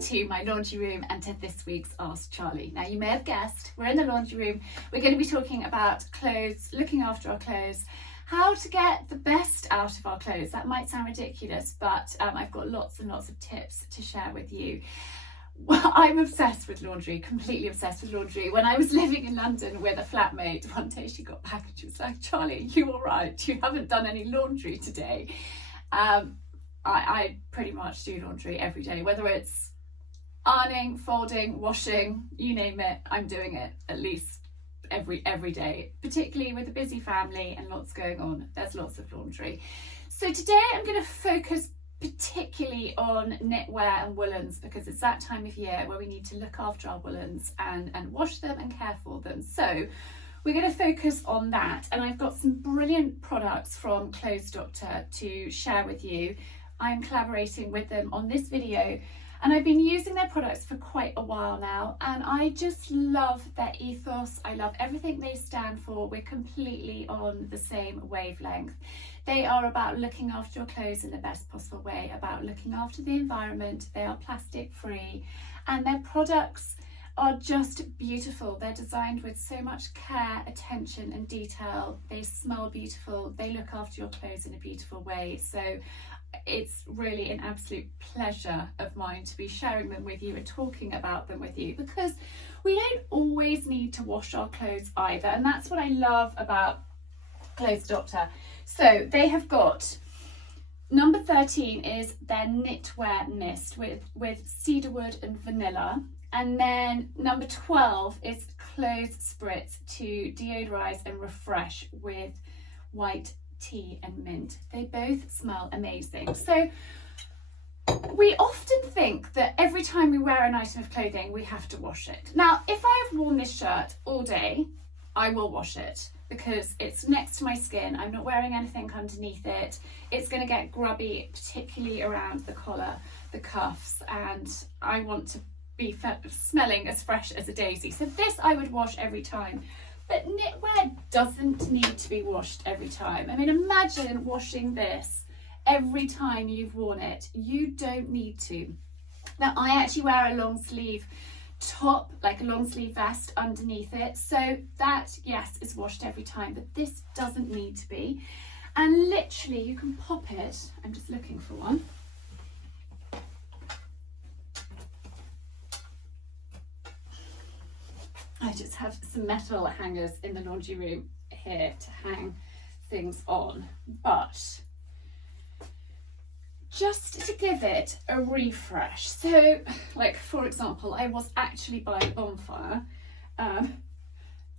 to my laundry room and to this week's Ask Charlie. Now you may have guessed, we're in the laundry room. We're going to be talking about clothes, looking after our clothes, how to get the best out of our clothes. That might sound ridiculous, but I've got lots and lots of tips to share with you. Well, I'm obsessed with laundry, completely obsessed with laundry. When I was living in London with a flatmate, one day she got back and she was like, "Charlie, you all right? You haven't done any laundry today." I pretty much do laundry every day, whether it's ironing, folding, washing, you name it, I'm doing it at least every day, particularly with a busy family and lots going on. There's lots of laundry. So today I'm going to focus particularly on knitwear and woolens, because it's that time of year where we need to look after our woolens and wash them and care for them. So we're going to focus on that, and I've got some brilliant products from Clothes Doctor to share with you. I'm collaborating with them on this video, and I've been using their products for quite a while now, and I just love their ethos. I love everything they stand for. We're completely on the same wavelength. They are about looking after your clothes in the best possible way, about looking after the environment. They are plastic free, and their products are just beautiful. They're designed with so much care, attention and detail. They smell beautiful. They look after your clothes in a beautiful way. So it's really an absolute pleasure of mine to be sharing them with you and talking about them with you, because we don't always need to wash our clothes either, and that's what I love about Clothes Doctor. So they have got number 13 is their knitwear mist with cedarwood and vanilla, and then number 12 is clothes spritz to deodorize and refresh with white tea and mint. They both smell amazing. So we often think that every time we wear an item of clothing we have to wash it. Now if I've worn this shirt all day, I will wash it because it's next to my skin. I'm not wearing anything underneath it. It's going to get grubby, particularly around the collar, the cuffs, and I want to be smelling as fresh as a daisy. So this I would wash every time. But knitwear doesn't need to be washed every time. I mean, imagine washing this every time you've worn it. You don't need to. Now, I actually wear a long sleeve top, like a long sleeve vest underneath it. So that, yes, is washed every time, but this doesn't need to be. And literally you can pop it. I'm just looking for one. I just have some metal hangers in the laundry room here to hang things on, but just to give it a refresh. So, like for example, I was actually by a bonfire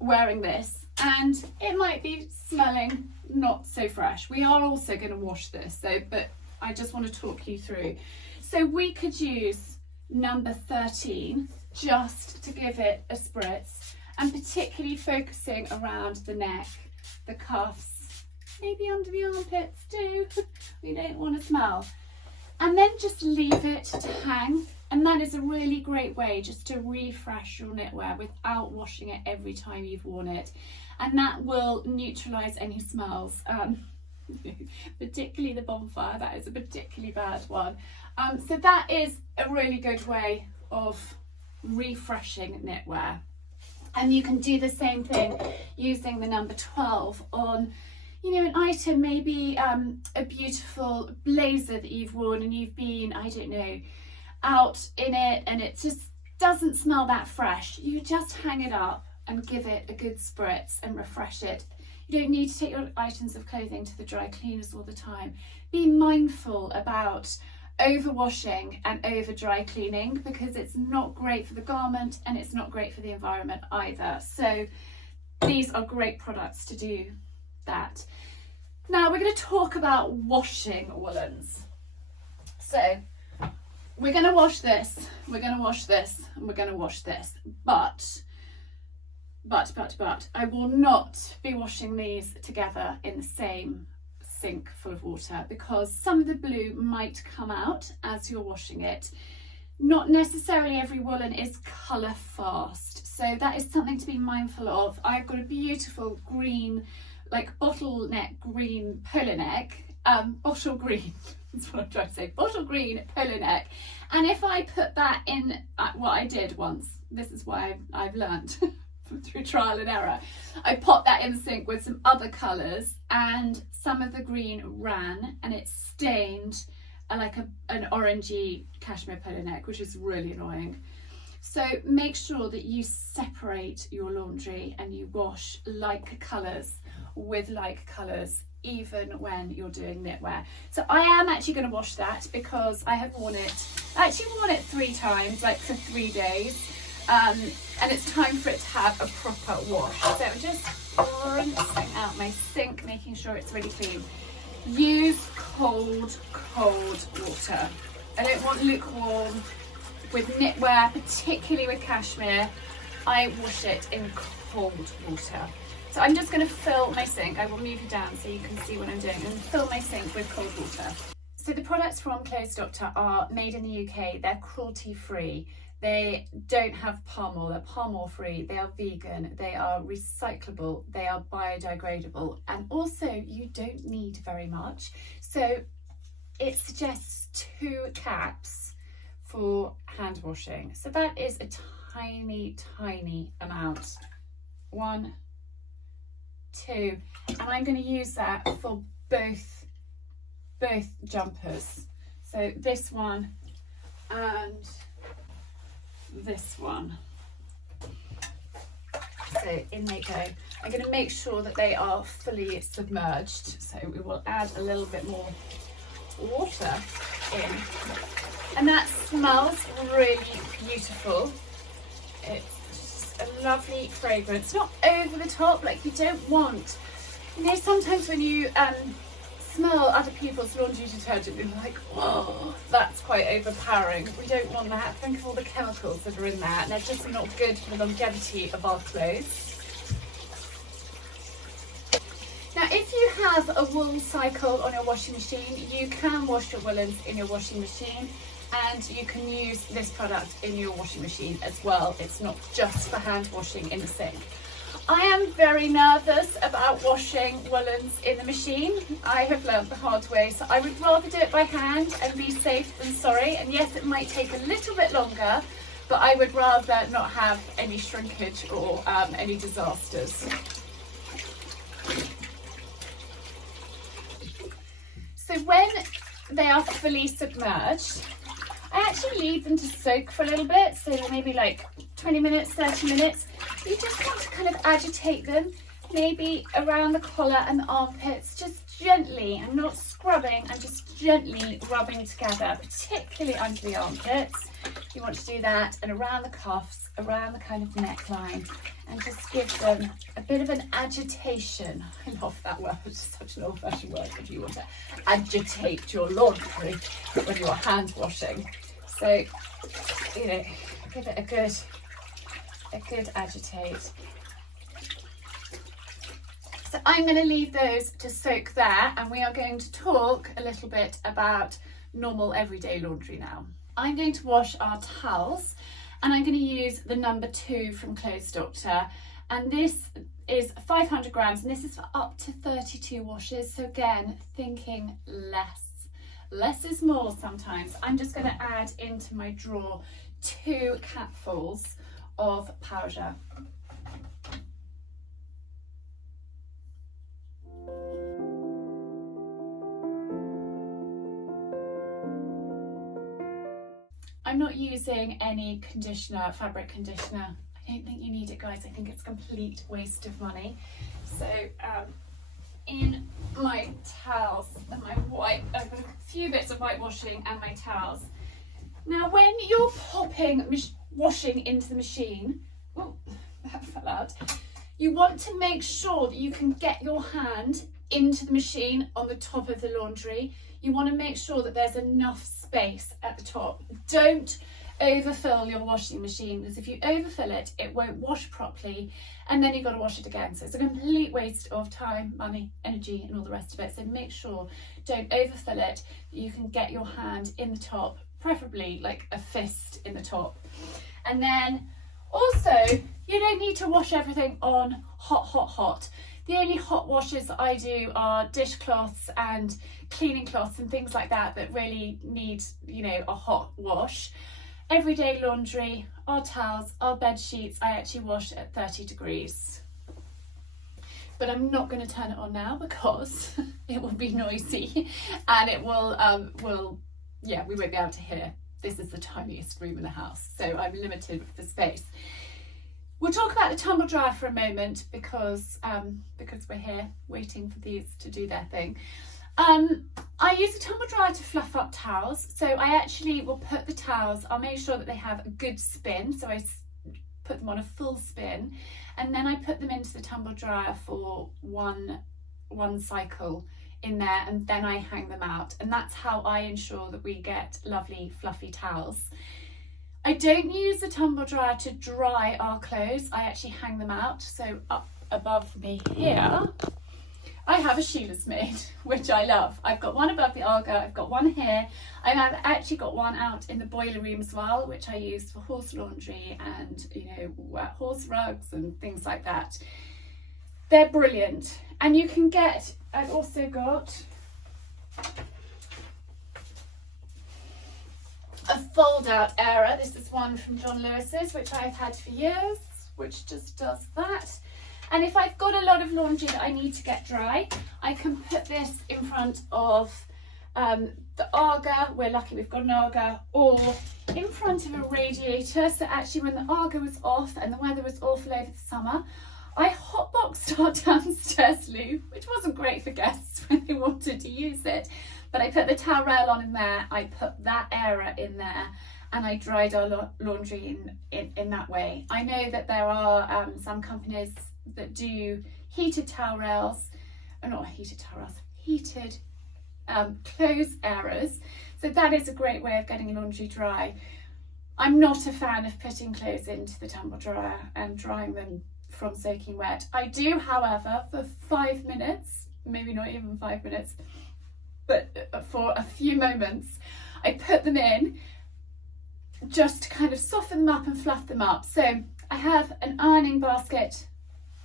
wearing this, and it might be smelling not so fresh. We are also going to wash this, so, but I just want to talk you through. So we could use number 13 just to give it a spritz, and particularly focusing around the neck, the cuffs, maybe under the armpits too. We don't want to smell. And then just leave it to hang, and that is a really great way just to refresh your knitwear without washing it every time you've worn it, and that will neutralise any smells. Particularly the bonfire, that is a particularly bad one. So that is a really good way of refreshing knitwear, and you can do the same thing using the number 12 on, you know, an item, maybe a beautiful blazer that you've worn and you've been, I don't know, out in it and it just doesn't smell that fresh. You just hang it up and give it a good spritz and refresh it. You don't need to take your items of clothing to the dry cleaners all the time. Be mindful about overwashing and over dry cleaning, because it's not great for the garment and it's not great for the environment either. So these are great products to do that. Now we're going to talk about washing woolens. So we're going to wash this, we're going to wash this, and we're going to wash this, but I will not be washing these together in the same sink full of water, because some of the blue might come out as you're washing it. Not necessarily every woolen is colour fast, so that is something to be mindful of. I've got a beautiful green, like bottleneck green polo neck, bottle green, that's what I'm trying to say, bottle green polo neck. And if I put that in, what I did once, this is why I've learnt through trial and error, I popped that in the sink with some other colours, and some of the green ran and it stained like an orangey cashmere polo neck, which is really annoying. So make sure that you separate your laundry and you wash like colours with like colours, even when you're doing knitwear. So I am actually going to wash that because I have worn it, I actually worn it 3 times, like for 3 days, and it's time for it to have a proper wash. So I'm just rinsing out my sink, making sure it's really clean. Use cold water. I don't want lukewarm. With knitwear, particularly with cashmere, I wash it in cold water. So I'm just going to fill my sink. I will move you down so you can see what I'm doing, and fill my sink with cold water. So the products from Clothes Doctor are made in the UK. They're cruelty free. They don't have palm oil. They're palm oil free. They are vegan. They are recyclable. They are biodegradable. And also you don't need very much. So it suggests 2 caps for hand washing. So that is a tiny amount. 1, 2, and I'm going to use that for both jumpers. So this one and this one. So in they go. I'm going to make sure that they are fully submerged. So we will add a little bit more water in. And that smells really beautiful. It's just a lovely fragrance, not over the top, like you don't want, you know, sometimes when you smell other people's laundry detergent, you're like, oh, that's quite overpowering. We don't want that. Think of all the chemicals that are in there, and they're just not good for the longevity of our clothes. Now, if you have a wool cycle on your washing machine, you can wash your woolens in your washing machine, and you can use this product in your washing machine as well. It's not just for hand washing in the sink. I am very nervous about washing woolens in the machine. I have learned the hard way, so I would rather do it by hand and be safe than sorry. And yes, it might take a little bit longer, but I would rather not have any shrinkage or any disasters. So when they are fully submerged, I actually leave them to soak for a little bit, so maybe like 20 minutes, 30 minutes. You just want to kind of agitate them, maybe around the collar and the armpits, just gently. I'm not scrubbing, I'm just gently rubbing together, particularly under the armpits. You want to do that, and around the cuffs, around the kind of neckline, and just give them a bit of an agitation. I love that word, it's such an old-fashioned word, if you want to agitate your laundry when you're hand washing. So, you know, give it a good agitate. So I'm going to leave those to soak there, and we are going to talk a little bit about normal everyday laundry now. I'm going to wash our towels, and I'm going to use the number 2 from Clothes Doctor, and this is 500 grams, and this is for up to 32 washes. So again, thinking less is more sometimes. I'm just going to add into my drawer 2 capfuls of powder. I'm not using any conditioner, fabric conditioner. I don't think you need it, guys. I think it's a complete waste of money. So in my towels and my white, I've got a few bits of whitewashing and my towels. Now when you're popping washing into the machine, oh, that fell out, you want to make sure that you can get your hand into the machine on the top of the laundry. You want to make sure that there's enough space at the top. Don't overfill your washing machine, because if you overfill it, it won't wash properly, and then you've got to wash it again. So it's a complete waste of time, money, energy, and all the rest of it. So make sure, don't overfill it, that you can get your hand in the top, preferably like a fist in the top. And then also, you don't need to wash everything on hot. The only hot washes that I do are dishcloths and cleaning cloths and things like that that really need, you know, a hot wash. Everyday laundry, our towels, our bed sheets, I actually wash at 30 degrees. But I'm not going to turn it on now because it will be noisy and it will, yeah, we won't be able to hear. This is the tiniest room in the house, so I'm limited for space. We'll talk about the tumble dryer for a moment because we're here waiting for these to do their thing. I use a tumble dryer to fluff up towels, so I actually will put the towels, I'll make sure that they have a good spin, so I put them on a full spin, and then I put them into the tumble dryer for one cycle in there, and then I hang them out, and that's how I ensure that we get lovely fluffy towels. I don't use the tumble dryer to dry our clothes, I actually hang them out. So up above me here I have a shoeless maid, which I love. I've got one above the Arga, I've got one here. I have actually got one out in the boiler room as well, which I use for horse laundry and, you know, horse rugs and things like that. They're brilliant. And you can get, I've also got a fold out airer. This is one from John Lewis's, which I've had for years, which just does that. And if I've got a lot of laundry that I need to get dry, I can put this in front of the Arga. We're lucky we've got an Arga, or in front of a radiator. So actually when the Arga was off and the weather was awful over the summer, I hotboxed our downstairs loo, which wasn't great for guests when they wanted to use it. But I put the towel rail on in there, I put that airer in there, and I dried our laundry in that way. I know that there are some companies that do heated towel rails, or not heated towel rails, heated clothes airers. So that is a great way of getting laundry dry. I'm not a fan of putting clothes into the tumble dryer and drying them from soaking wet. I do, however, for 5 minutes, maybe not even 5 minutes, but for a few moments, I put them in just to kind of soften them up and fluff them up. So I have an ironing basket.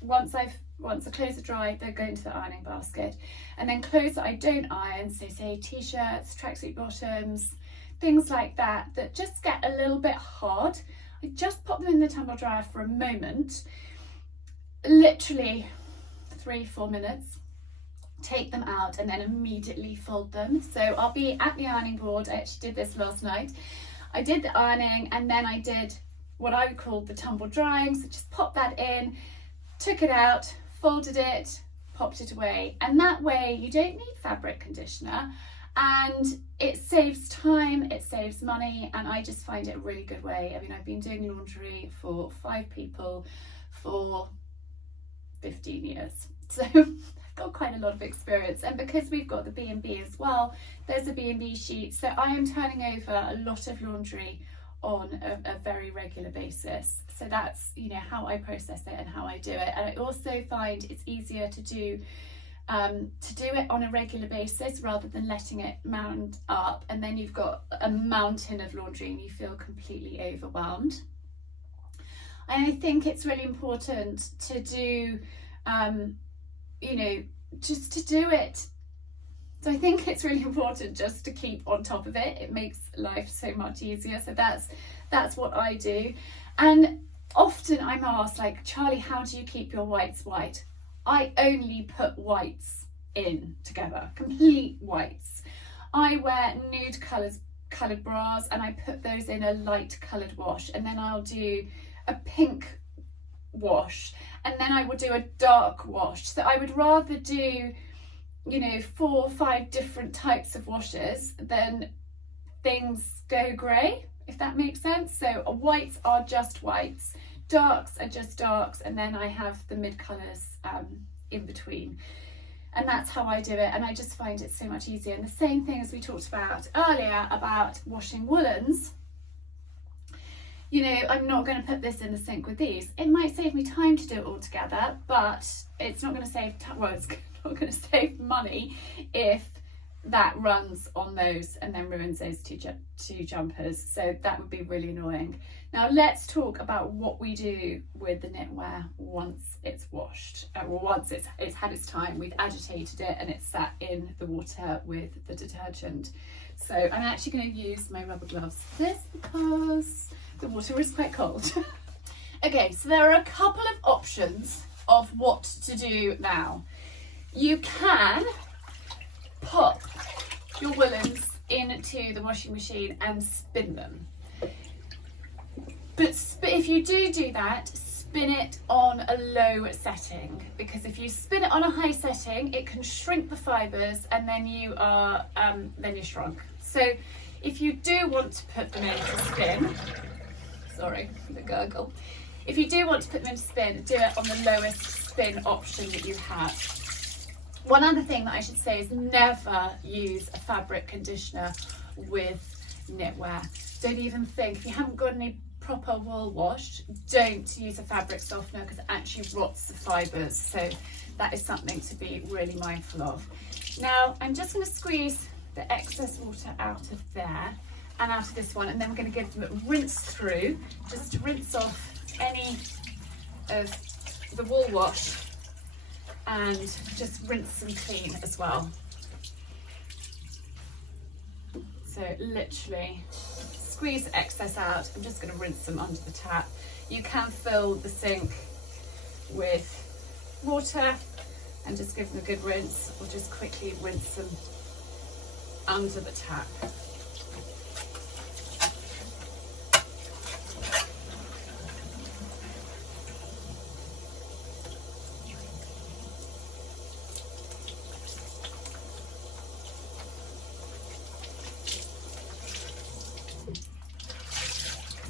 Once the clothes are dry, they go into the ironing basket. And then clothes that I don't iron, so say t-shirts, tracksuit bottoms, things like that, that just get a little bit hard, I just pop them in the tumble dryer for a moment, literally 3-4 minutes, take them out and then immediately fold them. So I'll be at the ironing board. I actually did this last night. I did the ironing and then I did what I would call the tumble drying. So just pop that in, took it out, folded it, popped it away. And that way you don't need fabric conditioner and it saves time, it saves money, and I just find it a really good way. I mean, I've been doing laundry for 5 people for 15 years. So I've got quite a lot of experience, and because we've got the B&B as well, there's a B&B sheet, so I am turning over a lot of laundry on a very regular basis. So that's, you know, how I process it and how I do it. And I also find it's easier to do it on a regular basis rather than letting it mount up, and then you've got a mountain of laundry and you feel completely overwhelmed. And I think it's really important to do you know, just to do it. So I think it's really important just to keep on top of it. It makes life so much easier. So that's what I do. And often I'm asked, like, Charlie, how do you keep your whites white? I only put whites in together, complete whites. I wear nude coloured bras and I put those in a light coloured wash, and then I'll do a pink wash, and then I will do a dark wash. So I would rather do, you know, 4 or 5 different types of washes than things go grey, if that makes sense. So whites are just whites, darks are just darks, and then I have the mid colours in between. And that's how I do it, and I just find it so much easier. And the same thing as we talked about earlier about washing woolens. You know, I'm not going to put this in the sink with these. It might save me time to do it all together, but it's not going to save time. Well, it's not going to save money if that runs on those and then ruins those two jumpers. So that would be really annoying. Now let's talk about what we do with the knitwear once it's washed. Well, once it's had its time, we've agitated it and it's sat in the water with the detergent. So I'm actually going to use my rubber gloves for this because the water is quite cold. Okay, so there are a couple of options of what to do now. You can pop your woolens into the washing machine and spin them. But if you do that, spin it on a low setting, because if you spin it on a high setting, it can shrink the fibres and then you're shrunk. So if you do want to put them into spin, sorry for the gurgle, if you do want to put them into spin, do it on the lowest spin option that you have. One other thing that I should say is never use a fabric conditioner with knitwear. Don't even think, if you haven't got any proper wool washed, don't use a fabric softener because it actually rots the fibres. So that is something to be really mindful of. Now I'm just going to squeeze the excess water out of there and out of this one, and then we're going to give them a rinse through, just to rinse off any of the wool wash and just rinse them clean as well. So literally squeeze the excess out. I'm just going to rinse them under the tap. You can fill the sink with water and just give them a good rinse, or just quickly rinse them under the tap.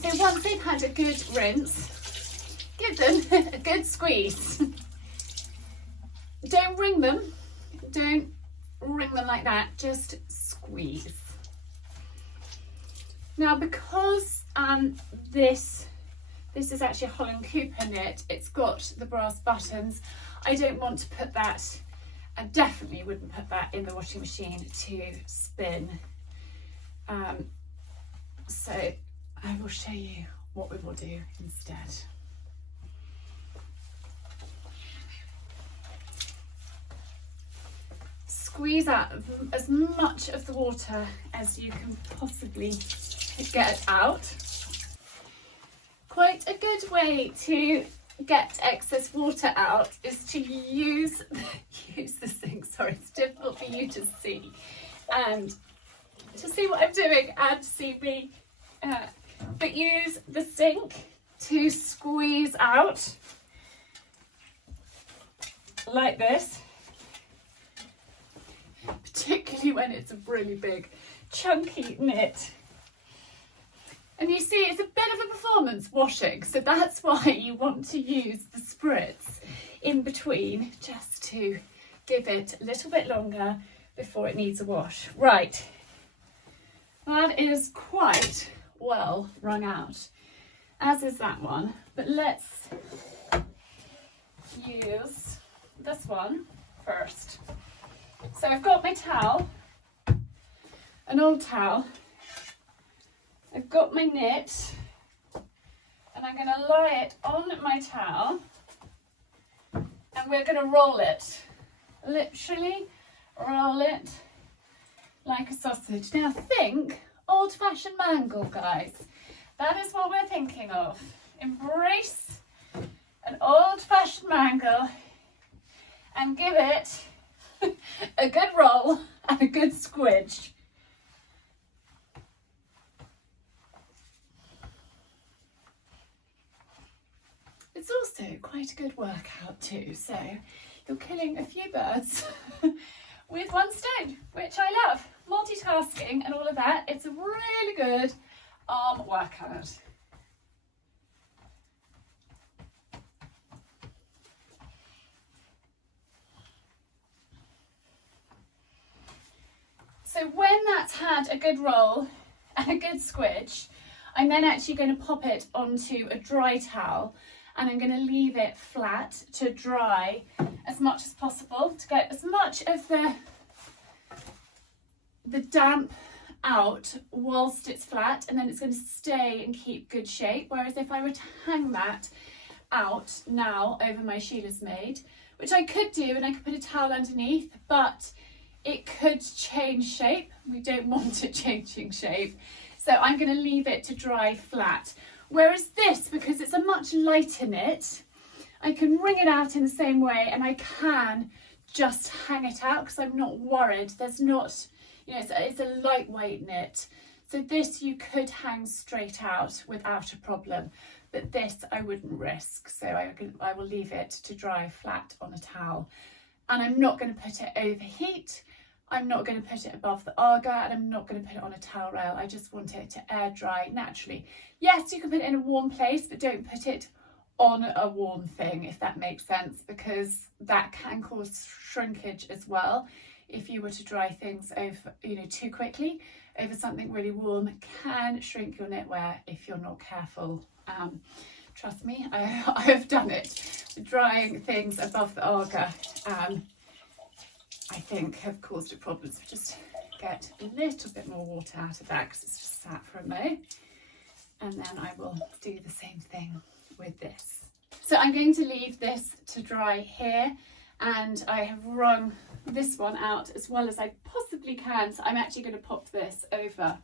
So once they've had a good rinse, give them a good squeeze. Don't wring them. Don't wring them like that, just squeeze. Now because this is actually a Holland Cooper knit, it's got the brass buttons, I don't want to put that, I definitely wouldn't put that in the washing machine to spin. So I will show you what we will do instead. Squeeze out as much of the water as you can possibly get out. Quite a good way to get excess water out is to use the sink. Sorry, it's difficult for you to see, and to see what I'm doing and see me. But use the sink to squeeze out like this, particularly when it's a really big chunky knit. And you see it's a bit of a performance washing, so that's why you want to use the spritz in between, just to give it a little bit longer before it needs a wash. Right, that is quite well wrung out, as is that one, but let's use this one first. So I've got my towel, an old towel, I've got my knit, and I'm going to lie it on my towel, and we're going to roll it, literally roll it like a sausage. Now think old-fashioned mangle, guys. That is what we're thinking of. Embrace an old-fashioned mangle and give it a good roll and a good squidge. It's also quite a good workout too, so you're killing a few birds with one stone, which I love. Multitasking and all of that, it's a really good arm workout. So when that's had a good roll and a good squidge, I'm then actually going to pop it onto a dry towel, and I'm going to leave it flat to dry as much as possible to get as much of the the damp out whilst it's flat, and then it's going to stay and keep good shape. Whereas if I were to hang that out now over my Sheila's Made, which I could do, and I could put a towel underneath, but it could change shape. We don't want it changing shape. So I'm going to leave it to dry flat. Whereas this, because it's a much lighter knit, I can wring it out in the same way, and I can just hang it out because I'm not worried. There's not, you know, it's a lightweight knit. So this you could hang straight out without a problem, but this I wouldn't risk. So I will leave it to dry flat on a towel. And I'm not going to put it over heat. I'm not going to put it above the Aga, and I'm not going to put it on a towel rail. I just want it to air dry naturally. Yes, you can put it in a warm place, but don't put it on a warm thing, if that makes sense, because that can cause shrinkage as well. If you were to dry things over, you know, too quickly over something really warm, it can shrink your knitwear if you're not careful. Trust me, I have done it. Drying things above the Aga, I think, have caused a problem. So just get a little bit more water out of that because it's just sat for a mo. And then I will do the same thing with this. So I'm going to leave this to dry here, and I have wrung this one out as well as I possibly can. So I'm actually going to pop this over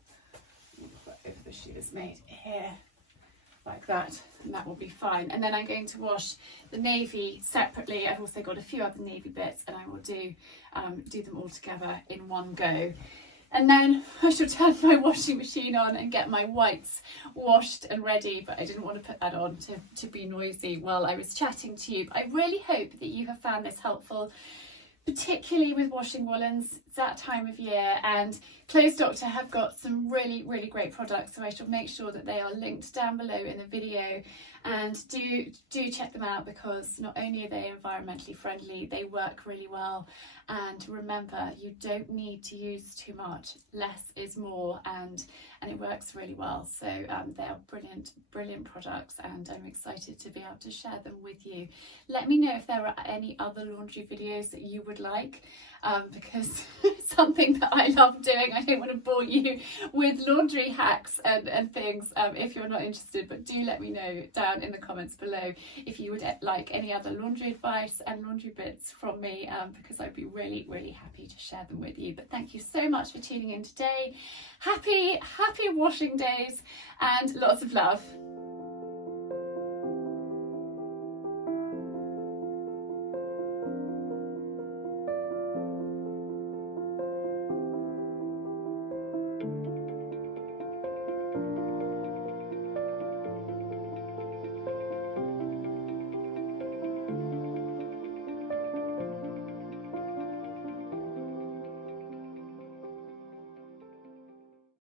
the Sheila's Made here, like that, and that will be fine. And then I'm going to wash the navy separately. I've also got a few other navy bits, and I will do them all together in one go. And then I shall turn my washing machine on and get my whites washed and ready, but I didn't want to put that on to be noisy while I was chatting to you. But I really hope that you have found this helpful, particularly with washing woolens. It's that time of year, and Clothes Doctor have got some really great products, so I shall make sure that they are linked down below in the video. And do check them out, because not only are they environmentally friendly, they work really well. And remember, you don't need to use too much. Less is more, and it works really well. So they're brilliant products, and I'm excited to be able to share them with you. Let me know if there are any other laundry videos that you would like, because it's something that I love doing. I don't want to bore you with laundry hacks and things if you're not interested, but do let me know down in the comments below if you would like any other laundry advice and laundry bits from me, because I'd be really happy to share them with you. But thank you so much for tuning in today. Happy washing days, and lots of love.